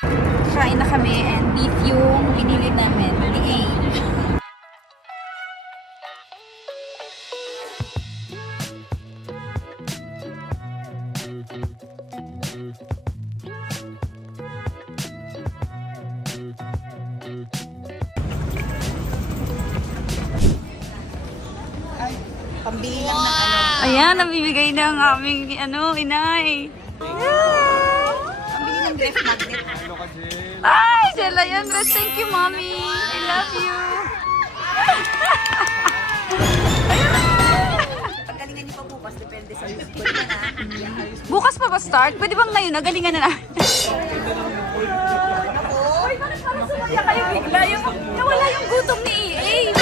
Kain na kami and beef yung pinili namin. Ni A. Pambili lang ng ano. Ayan, nabibigay na ang aming inay. Pambili ng ref magnet. Ay, Jella yan. Thank you, mommy. I love you. Paggalingan niyo pa bukas, depende sa school na na. Bukas pa ba start? Pwede bang ngayon? Nagalingan na natin. Uy, parang sumaya kayo bigla. Nawala yung gutom ni EA.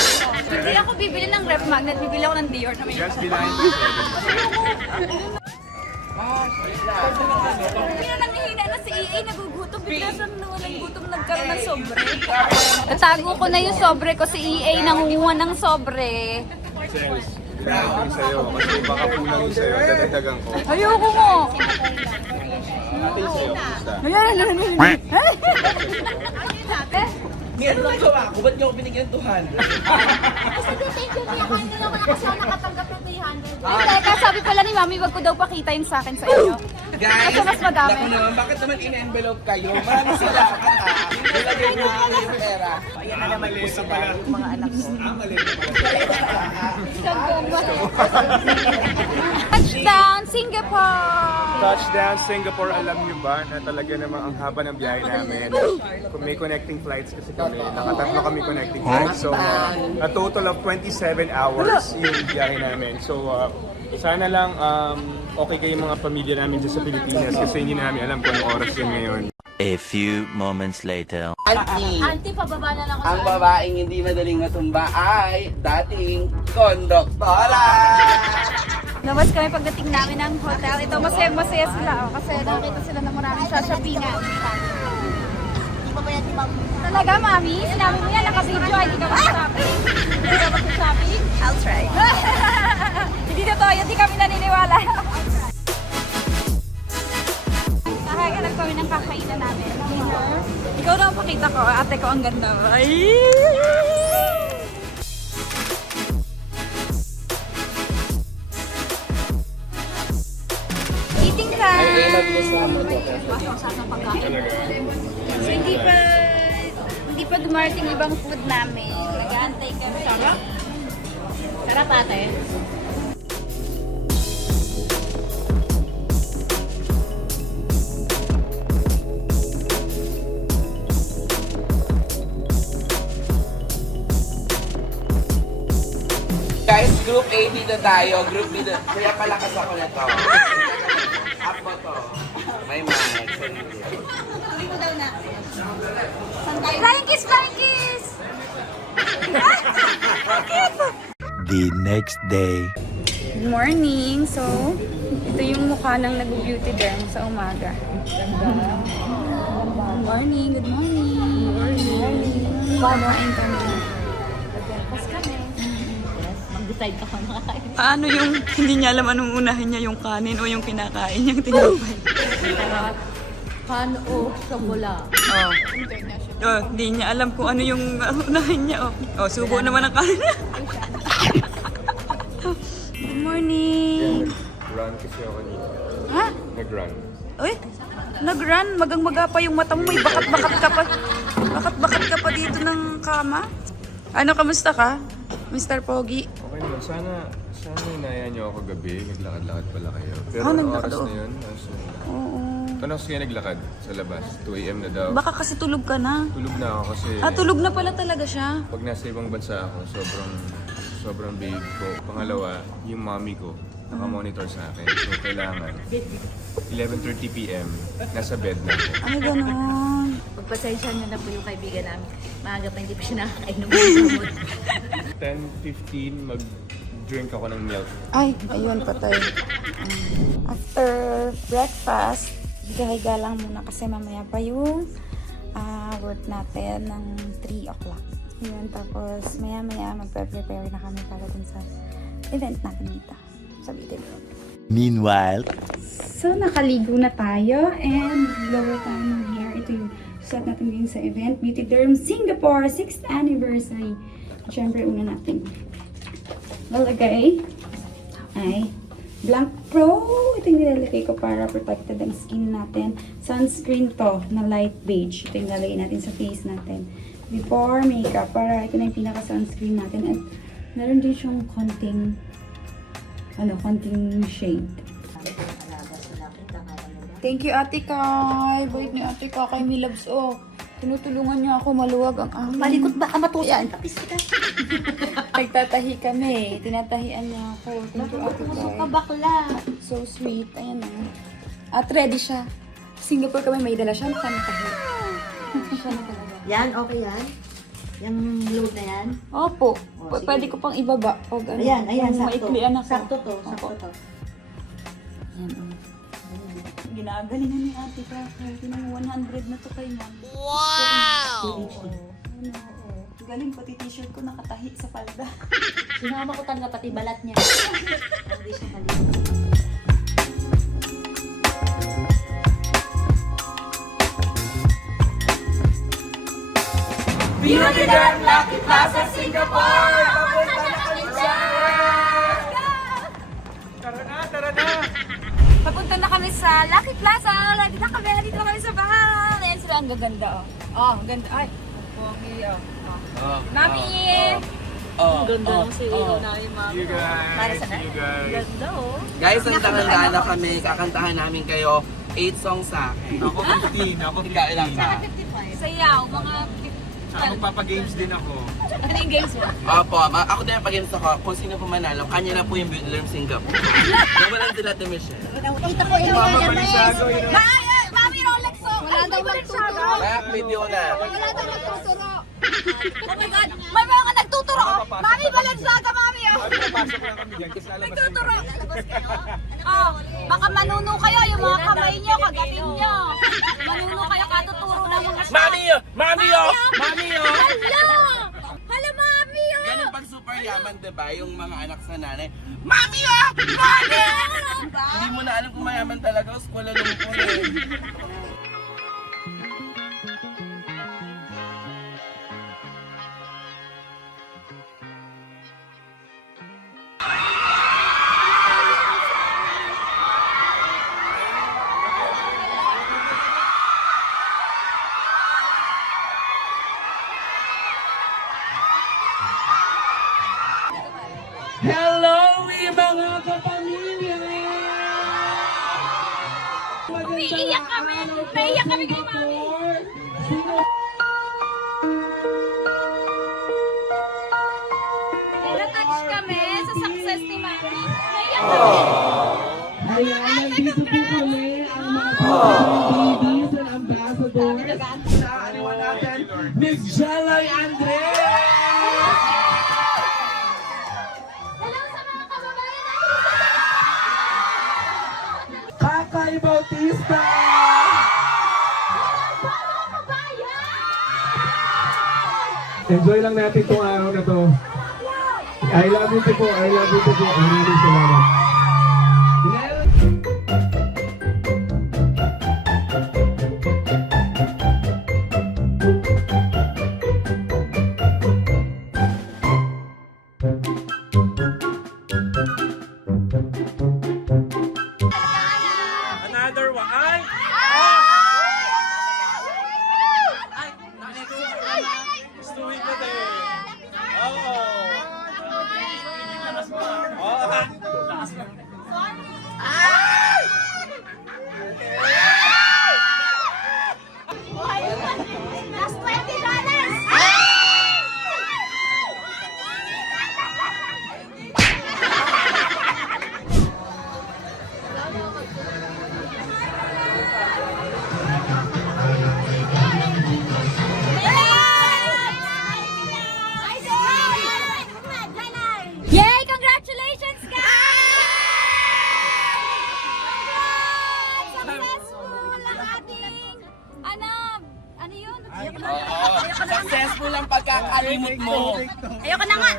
Hindi ako bibili ng ref magnet. Bibili ako ng Dior na may Kaya nanghihina na si EA, nagugutom. Bigla siya nawala yung gutom, nagkaroon ng sobre. Natago ko na yung sobre ko si EA, nangunguha ng sobre. Sales, pinagawa ko sa'yo kasi baka kulang yung sa'yo, dadagdagan ko. Ayoko mo. Ate sa'yo, basta. Meron lang gawa ko, ba't niyo ako binigyan 200? Kasi thank you niya. Kaya nila wala kasi ako nakatanggap ng 300. Ay, teka, sabi pala ni Mami, wag ko daw pakita yung sa akin sa inyo. Guys, Kasi mas madami. naku naman, bakit naman in-envelope kayo? Maraming salamat ha. Nilagay mo ako yung pera. Ayan na naman po sila, yung mga anak ko. Touchdown, Singapore! Touchdown Singapore, alam niyo ba na talaga namang ang haba ng biyahe namin. Kung may connecting flights kasi kami, nakatatlo kami connecting flights. So, a total of 27 hours yung biyahe namin. So, sana lang okay kayo mga pamilya namin dyan sa Pilipinas kasi hindi namin alam kung anong oras yun ngayon. A few moments later. Auntie, Auntie, pababa na lang ako ang sa babaeng hindi madaling matumba ay dating kondoktora. Labas kami pagdating namin ng hotel. Ito, masaya sila. Kasi nakita sila ng maraming sasabihan. Hindi pa ba yan, Ma'am? Talaga, Mami? Sinabi mo yan, naka-video, hindi ka mag-shopping. Hindi ka mag-shopping? I'll try. Hindi totoo, hindi kami naniniwala. Nakaganap kami ng kakainan namin. Ikaw na ang pakita ko. Ate ko, ang ganda. Ay! Eating time! I love you so much. So, hindi pa dumarating ibang food namin. Nag-aantay kami. Sarap? Sarap ate. Guys, group A dito tayo. Group B dito. Kaya palakas ako na to. Up mo to. May mic. Flying kiss! Flying kiss! The next day. Good morning! So, ito yung mukha ng nag-beauty derm sa umaga. Good morning! Good morning! Good morning! Kumain kami. Pas kami. Mag-decide ka kung makakain. Paano yung hindi niya alam anong unahin niya, yung kanin o yung kinakain niyang tinapay? Pan o chokola. Oh. Oh, hindi niya alam kung ano yung unahin niya. Oh, subo naman ang kanin. Good morning! Run kasi ako dito. Ha? Nag-run. Uy, nag-run. Magang-maga pa yung mata mo. May bakat-bakat ka pa. Bakat-bakat ka pa dito ng kama. Ano, kamusta ka? Mr. Pogi? Okay naman, sana inaya niyo ako gabi. Naglakad-lakad pala kayo. Pero Oh, anong naglakad, oras oh. na yun? Oo. Ano kasi kayo naglakad sa labas? 2 a.m. na daw. Baka kasi tulog ka na. Tulog na ako kasi Tulog na pala talaga siya. pag nasa ibang bansa ako, sobrang big ko. Pangalawa, yung mommy ko, naka-monitor sa akin. So, kailangan 11:30 p.m. nasa bed na ako. Ay, ganon. Pagpasensya niyo na po yung kaibigan namin. Maaga pa hindi pa siya nakakainom ng gamot. 10:15, mag-drink ako ng milk. Ay, ayun patay. After breakfast, higa-higa lang muna kasi mamaya pa yung work natin ng 3 o'clock. Yun, tapos maya-maya magpe-prepare na kami para dun sa event natin dito sa Beauty Room. Meanwhile. So, nakaligo na tayo and blower tayo ng hair. Ito yung suot natin ngayon sa event. Beauty Derm Singapore 6th anniversary. Siyempre, una natin lalagay ay Blanc Pro. Ito yung nilalagay ko para protected ang skin natin. Sunscreen to na light beige. Ito yung nilalagay natin sa face natin. Before makeup, para ito na yung pinaka-sunscreen natin. At meron din siyang konting shade. Thank you, Ate Kai. Bait ni Ate Kai, mi loves, oh. Tinutulungan niya ako maluwag ang amin. Malikot ba ka matusan? Yan. Tapis kita. Nagtatahi kami. Tinatahian niya ako. Thank you, Ate Kai. bakla. So sweet. Ayan na. At ready siya. Singapore kami, may dala siyang pantahi. Siya na talaga. Yan, okay yan. Yung load na yan. Opo. sige. Pwede ko pang ibaba. O, ano, Ayan, kung sakto. maiklian ako. Sakto to. Ayan, oh. Ginagalingan ni Ate Kai. Tinang 100 na to kay ma'am. Wow! Ano, oh. Galing, pati t-shirt ko nakatahi sa palda. Sinama ko tanga pati balat niya. Hindi siya maliit. Beauty Derm Lucky Plaza Singapore! Papunta na kami dyan! Tara na! Papunta na kami sa Lucky Plaza. Dito na kami sa bahay. Ayan sila, ang gaganda, oh. Oh, ang ganda. Ay, pogi, oh. Mami! Ganda ng sirino namin, ma'am. You guys! Para sa You guys! Ganda, oh. Guys, handa na kami. Kakantahan namin kayo 8 songs sa akin. Ako 15. Ako Ikaw ilang ka? Sayaw, mga... Ako magpapagames din ako. Ano yung games mo? Opo, ako din ang pag-games ako. Kung sino po manalo, kanya na po yung Beauty Derm Singapore. Nawalan sila to Michelle. Mama Balisago, yun ang... Mami, Rolex, oh! Wala daw magtuturo. Back video na. Wala daw magtuturo. Oh my God! May mga nagtuturo! Mami, Balenciaga, mami! Oh. Mami, napasok lang kami dyan kasi lalabas Nagtuturo! Oh, baka manuno kayo, yung mga kamay nyo, kagatin nyo. Manuno kayo, katuturo ng mga shot. Mami! Mami! Mami! Hala! Hala, mami! Oh. Ganun pag super yaman, diba? Yung mga anak sa nanay. Mami! Mami! Hindi mo na alam kung mayaman talaga. Kuala Lumpur eh. Hello, mga kapamilya! Umiiyak kami! Naiyak kami kay mami! Na-touch kami sa success ni mami. Naiyak kami! Ayan, nandito po kami ang mga babies and ambassadors. Naaniwan natin, Miss Jelay Andres! Hello sa mga kababayan natin! Kakay Bautista! Enjoy lang natin itong araw na to. I love you po. I love you po. Maraming salamat. Another one. Ay! Gusto ko din. Oo. Last $20! Yay! Congratulations, guys! Successful ang ating ano yun? Successful ang pagkakalimot mo. Ayoko na nga!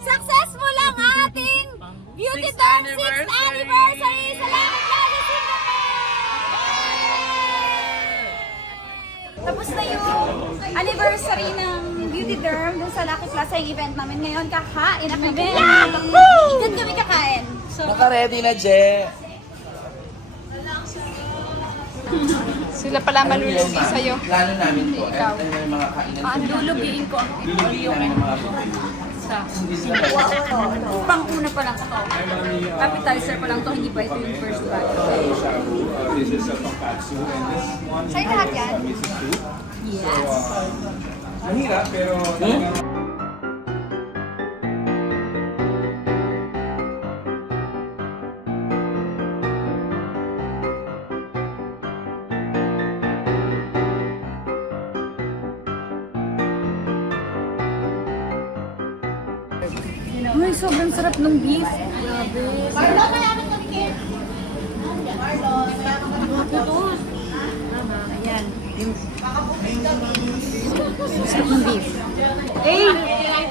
Successful ang ating Beauty Derm 6th anniversary! Salamat, Plaza Singapore! Tapos na yung anniversary ng Beauty Derm dun sa Lucky Plaza yung event namin ngayon. Kakain na kami. Ikot kami kakain. So, Naka-ready na, Je. sila pala malulugi sa'yo. Plano namin to. Ito yung mga kainan. Lulugiin ko. Lulugiin namin ang mga buti. Pang-una pa lang ito. Appetizer pa lang ito, hindi pa ito yung first batch. This is a tonkatsu and this one Sa'yo lahat yan? miso soup. Yes. Mahirap pero Ay, sobrang sarap ng beef. Grabe. Marlon, mayaman kami, Kim. Marlon, mayaman kami. Ayan. Sarap ng beef. Eh!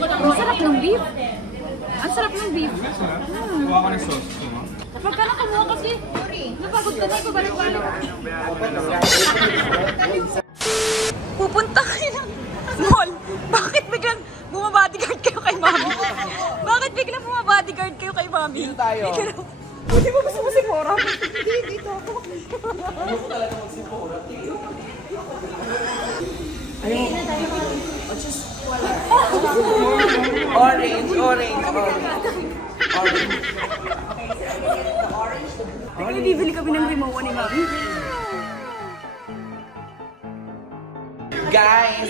Ang sarap ng beef. Ang sarap ng beef. kuha ko ng sauce. Kapag ka kumuha kasi, napagod ka na, ibabalik-balik. Pupunta kayo ng mall. Bakit biglang bumabodyguard kayo kay mami? Bakit biglang bumabodyguard kayo kay mami? Dito tayo. Hindi mo gusto mo si Mora? Hindi, dito ako. Orange, orange, orange. Bibili kami ng Rimowa ni mami. Guys,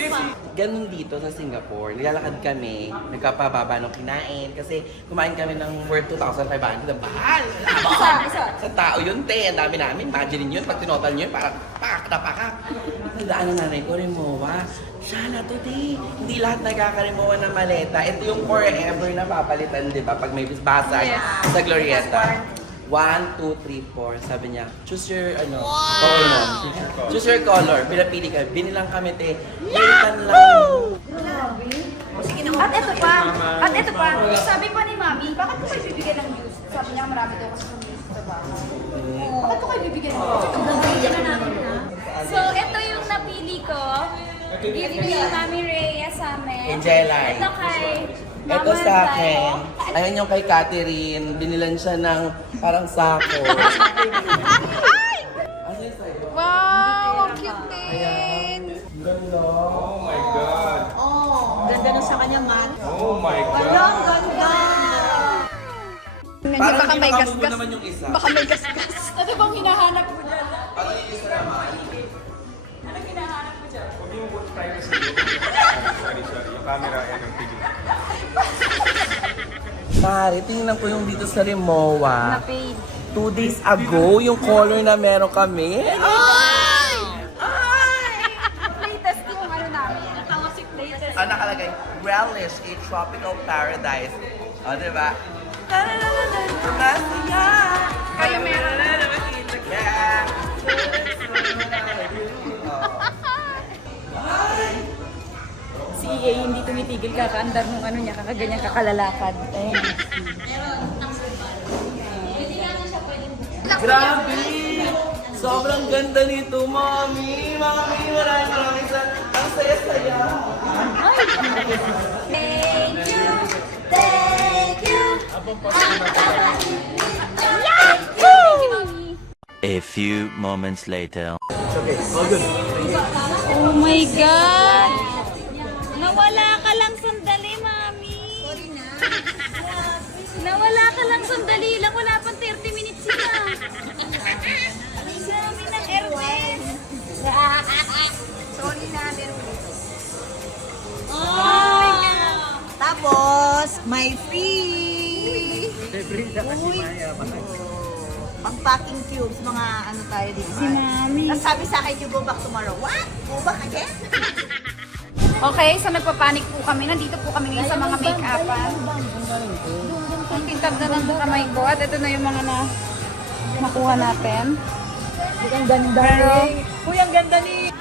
ganun dito sa Singapore. Nilalakad kami, nagkapababa ng kinain kasi kumain kami ng worth 2,500 na bahal. Sa tao yun, te. Ang dami namin. Imagine nyo yun. Pag tinotal nyo yun, parang pakak na pakak. Nagdaan na nanay ko, Rimowa. Siya na to, te. Hindi lahat nagkakarimowa ng maleta. Ito yung forever na papalitan, di ba? Pag may basag sa Glorieta. 1, 2, 3, 4. Sabi niya, choose your color. Choose your color. Pinapili ka. Binilang kami, te. Pilitan lang. At ito pa, sabi pa ni mami, bakit ko kayo bibigyan ng juice? Sabi niya, marami daw kasi ng juice sa bahay. Bakit ko kayo bibigyan ng juice? So, ito yung napili ko. Gift ni Mami Rhea sa amin. Angelay. Ito kay Ito Mama sa Tayo. akin. Ayun yung kay Catherine. Binilan siya ng parang sako. Ano yung sa'yo? Wow, ang cute din. Oh my God. Ganda na sa kanya, man. Oh my God. Parang Baka may hindi makabubo gasgas. naman yung isa. Baka may gasgas. Ano bang hinahanap mo dyan? Ano yung isa naman? Anong hinahanap mo dyan? Huwag yung privacy. Sorry. Yung camera, yan ang tigil. Pare, tingnan ko yung dito sa Rimowa. Na-paid. 2 days ago, yung color na meron kami. Ay! Latest yung ano namin. Latest. Ang nakalagay, relish a tropical paradise. O, diba? Kayo meron. Si EA hindi tumitigil kakaandar nung ano niya, kakaganyan kakalalakad. Ayun. Grabe! Sobrang ganda nito, Mami! Mami, maraming sa... Ang saya-saya! Thank you! Thank you! A few moments later. Oh my God! Nawala ka lang sandali, Mami! Nawala ka lang sandali lang. Wala pang 30 minutes sila. Sabi ng Erwin. Sorry na, Erwin. Oh! Tapos, may free! Uy! Pang-packing cubes, mga ano tayo dito. Si Mami. Tapos sabi sa akin, you go back tomorrow. What? Go back again? Okay, so nagpapanik po kami. Nandito po kami ngayon sa mga make-upan. Ang tingkad na ng kamay ko. At ito na yung mga nakuha natin. Ang ganda. Pero, uy, ang ganda ni...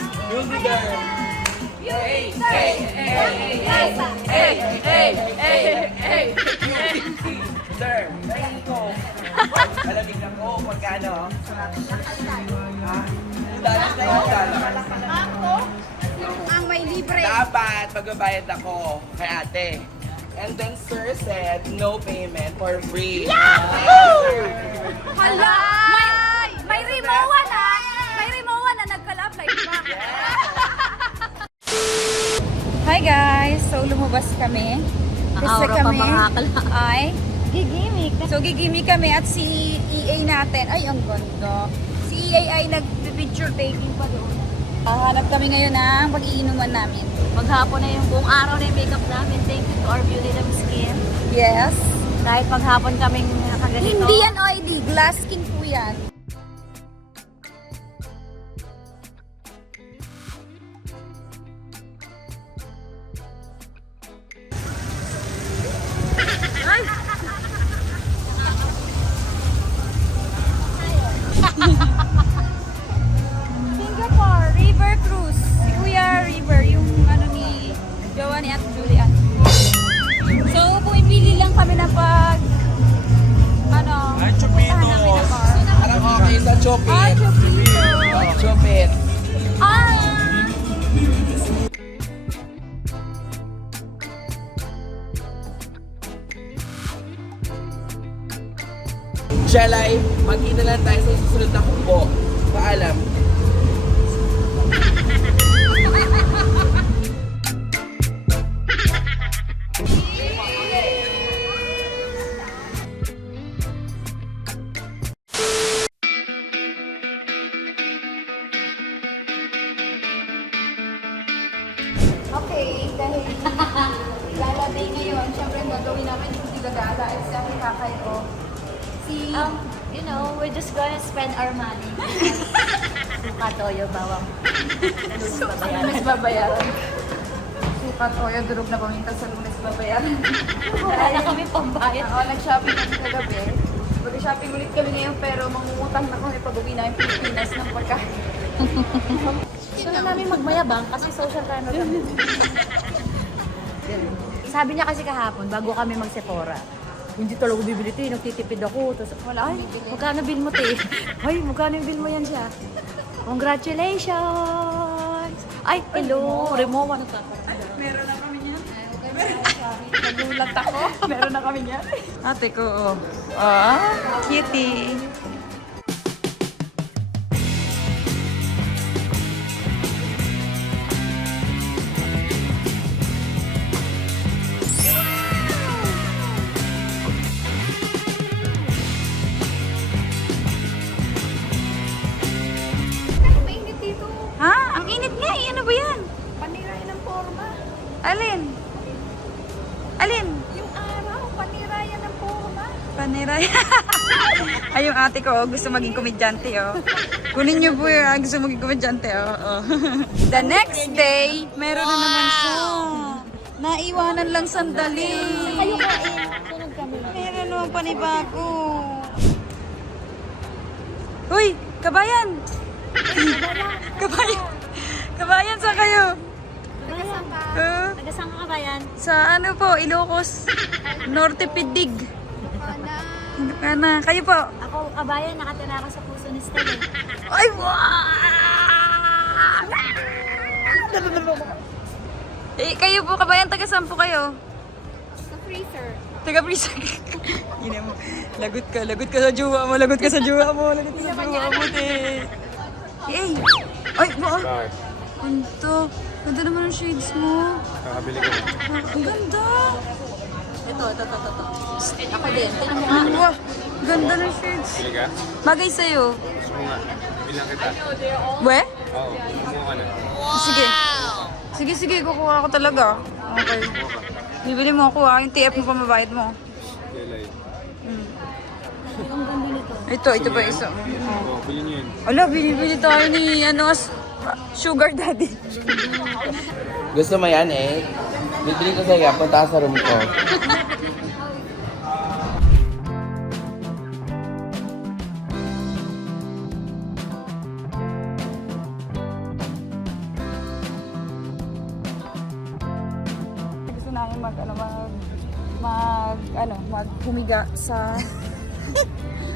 Sir, malamig ako. Magkano? Ha? Dalas na yung dala. Libre. dapat magbabayad ako kay ate. And then sir said, no payment for free. Hala! May Rimowa na! May Rimowa na nagka-love life pa. Hi guys! So lumabas kami. Kasi kami ay gigimik. So gigimik kami at si EA natin. Ay, ang ganda. Si EA ay nag-picture taking pa doon. Hanap kami ngayon ng pag-iinuman namin. Maghapon na yung buong araw na yung makeup namin. Thank you to our Beauty Lab Skin. Yes. Kahit maghapon kaming nakaganito. Hindi yan oily. Glass skin po yan. Singapore, River Cruise. Si Kuya River, yung ano ni Jowa ni Ate Julian. So, pumipili lang kami na pag puntahan namin na bar. Parang okay sa Chopin. Chupito. Chopin. Shalay, magkita lang tayo sa susunod na kumbo. Paalam. Okay, dahil gala day ngayon, syempre gagawin namin yung gagala at sa aking kakay ko. Si... You know, we're just gonna spend our money. Suka, toyo, bawang. Lunes babayaran. Suka, toyo, durog na paminta sa lunes babayaran. Wala na kami pambayad. Oo, nag-shopping kami kagabi. Mag-shopping ulit kami ngayon pero mangungutang na kami pag-uwi namin Pilipinas ng pagkain. Gusto na namin magmayabang kasi social time na kami. Sabi niya kasi kahapon, bago kami mag-Sephora, hindi talaga bibili ito, nagtitipid ako. Tapos, wala, ay, magkano bill mo te? Ay, magkano yung bill mo yan siya? Congratulations! Ay, hello! Remo, ano ka? Meron na kami niyan. Nagulat ako. Meron na kami niyan. Ate ko, cutie. Mainit dito. Ha? Ang init nga eh. Ano ba yan? Paniray ng forma. Alin? Alin? Yung araw, panirayan ng forma. Paniray. Ay, yung ate ko, gusto maging komedyante, oh. Kunin niyo po yung gusto maging komedyante, oh. The next day, meron na naman siya. Naiwanan lang sandali. Kayo kain. Sunod kami. Meron naman panibago. Uy, kabayan! Kabayan! Kabayan, saan kayo? Tagasang ka? Uh, Tagasang ka ba yan? sa ano po, Ilocos. Norte Pidig. Kana, kayo po. Ako, kabayan, nakatira ako sa puso ni Stella. Ay, wow! Eh, kayo po, kabayan, taga saan po kayo? Sa freezer. Taga Prisa. Ina mo. Lagot ka sa jowa mo, lagot ka sa jowa mo, lagot ka sa jowa mo, te. Eh, ay, ba? Bakit? Anto, ganda naman ang shades mo. Kakabili ko na. Ang ganda. Ito. Ako din. Tingnan mo nga. Wow, ganda ng shades. Bili ka? Bagay sa'yo. Gusto mo nga. Bilang kita. We? Oo, kumuha ka na. Sige, kukuha ako talaga. Okay. Bibili mo ako ha, yung TF mo pamabayad mo. Kailan? Ito pa isa. Oo, bilhin niyo yun. Ala, bili tayo ni, sugar daddy. Gusto mo yan eh? Bibili ko sa'yo, punta ka sa room ko. Gusto namin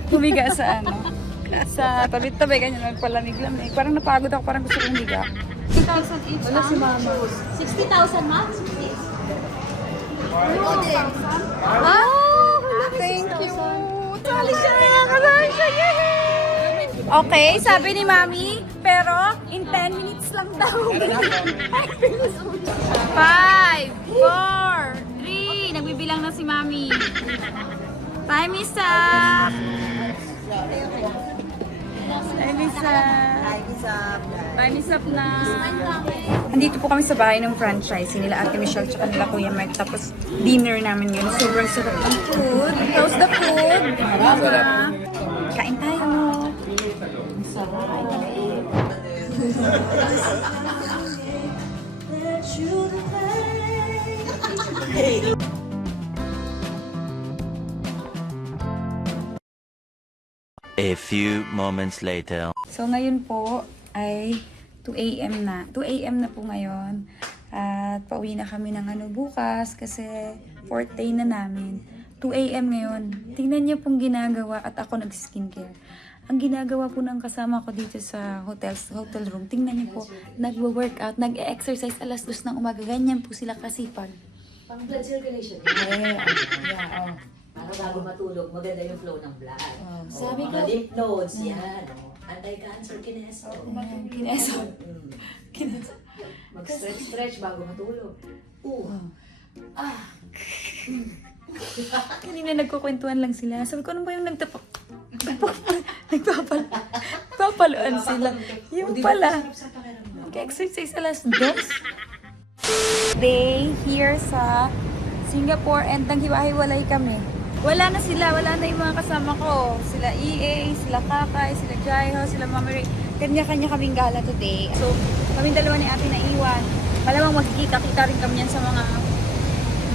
humiga sa sa tabi-tabi, ganyan, magpalamig-lamig. Parang napagod ako, parang gusto ko humiga. 60,000 each. Wala si Mama. 60,000 max? Thank you. Sali siya na kasali siya. Okay, sabi ni Mami, pero in 10 minutes lang daw. 5, 4, 3. Nagbibilang na si Mami. Time is up. Time is up. Time is up na. Andito po kami sa bahay ng franchise. Nila Ate Michelle tsaka nila Kuya Mike. Tapos dinner namin yun. Sobrang sarap ng food. How's the food? Mama. Kain tayo. A few moments later. So ngayon po ay 2 a.m. na. 2 a.m. na po ngayon. At pauwi na kami ng bukas kasi 4th day na namin. 2 a.m. ngayon. Tingnan niyo pong ginagawa at ako nag-skincare. Ang ginagawa po ng kasama ko dito sa hotel room, tingnan niyo po, nagwo-workout, nag-exercise alas 2 ng umaga. Ganyan po sila kasipag. Pang blood circulation. Para bago matulog, maganda yung flow ng blood. Sabi ko, lymph nodes, yan. Anti-cancer, kineso. Kineso. Mag-stretch bago matulog. Kanina nagkukwentuhan lang sila. Sabi ko, ano ba yung nagpapaluan sila. Yung pala. Nag-exercise alas 2. Day here sa Singapore and nanghiwa-hiwalay kami. Wala na sila, wala na yung mga kasama ko. Sila EA, sila Kakay, sila Jaiho, sila Mama Ray. Kanya-kanya kaming gala today. So, kaming dalawa ni ate na iwan. Malamang magkikita-kita rin kami yan sa mga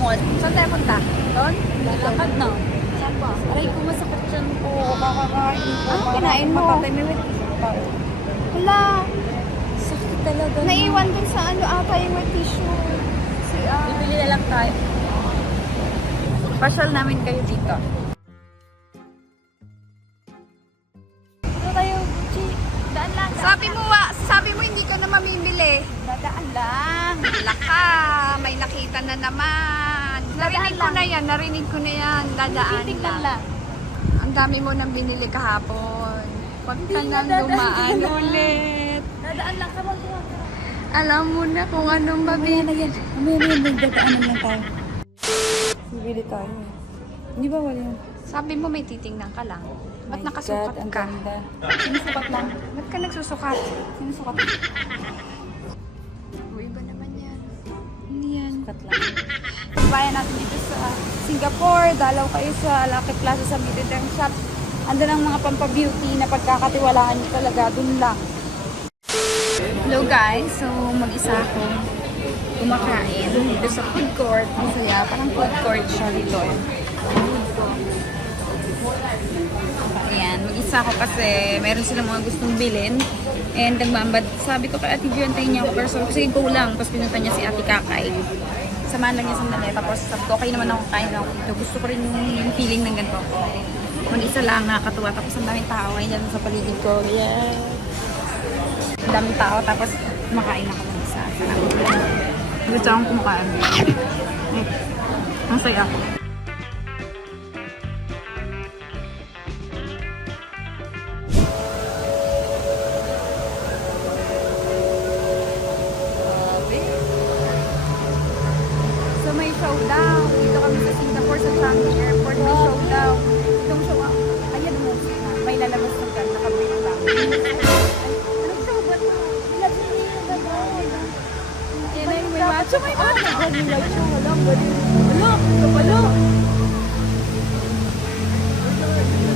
mall. Saan tayo punta? Doon? Lakad na. Saan ba? Aray ko, masakit dyan po. Kakakain ko. Ano kinain mo? Mapatay, may wet. Wala. Sakit talaga. Naiwan dun sa ata yung may tissue. Bibili na lang tayo. Pasyal namin kayo dito. Ano tayo, Gucci? Daan lang. Sabi mo hindi ka na mamimili. Dadaan lang. Laka, may nakita na naman. Narinig ko na yan. Dadaan lang. Ang dami mo nang binili kahapon. Huwag ka nang dumaan ulit. Dadaan lang. Come on. Alam mo na kung anong mabili. Magdadaanan lang tayo. Bibili tayo. Hindi ba wala yun? Sabi mo may titingnan ka lang. Ba't My nakasukat God, ang ka? ganda. Sinusukat lang. Ba't ka nagsusukat? Sinusukat Uy, iba naman yan. Hindi yan. lang. Bayan natin dito sa Singapore. Dalaw kayo sa Lucky Plaza sa Midden Shop. Andun ang mga pampabeauty na pagkakatiwalaan nyo talaga. Dun lang. Hello guys. So, mag-isa ako kumakain dito sa food court. Ang saya. Parang food court siya dito. Ayan. Mag-isa ako kasi meron silang mga gustong bilhin. And nagmambad. Sabi ko kay Ate Gio, antayin niya ako. Pero sabi ko, sige, go lang. Tapos pinunta niya si Ate Kakay. Samahan lang niya sandali. Tapos sabi ko, okay naman ako kain ako dito. Gusto ko rin yung feeling ng ganito. Mag-isa lang, nakakatuwa. Tapos ang daming tao ngayon dyan sa paligid ko. Yeah. Ang daming tao. Tapos kumakain ako mag-isa. Gusto akong kumakain. Ang saya ako. So may showdown. Dito kami sa Singapore sa Changi Airport. May showdown. Itong show, ayan mo. May lalabas ng kan. Nakabili lang. Anong show ba ito? Nilabili yung gagawin. Yan ay may macho. May macho. May macho. Wala. Wala.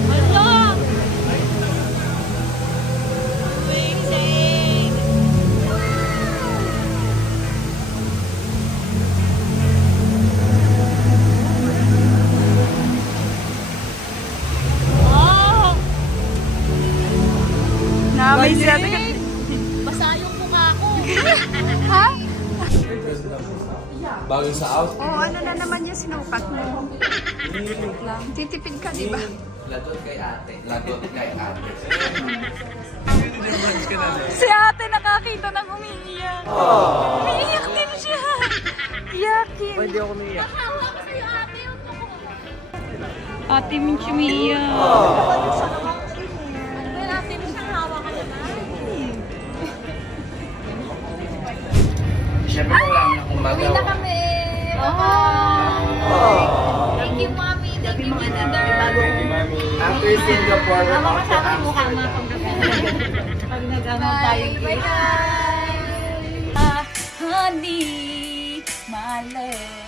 Wala. Namin siya. Basa yung mukha ko. Ha? Bago sa out, Oo, ano na naman yung sinukat mo? Titipid ka, di ba? lagot kay ate. Lagot kay ate. Si ate nakakita ng umiiyak. Iiyak din siya. Iyakin. Pwede ako umiiyak. Ate Minchi umiiyak. Siyempre, wala na akong magawa. kami. Thank you, Mommy. Thank you, Tita Dar. After Singapore, we're off to Amsterdam. Pag nag-ano tayo. Bye, guys. Honey, my love.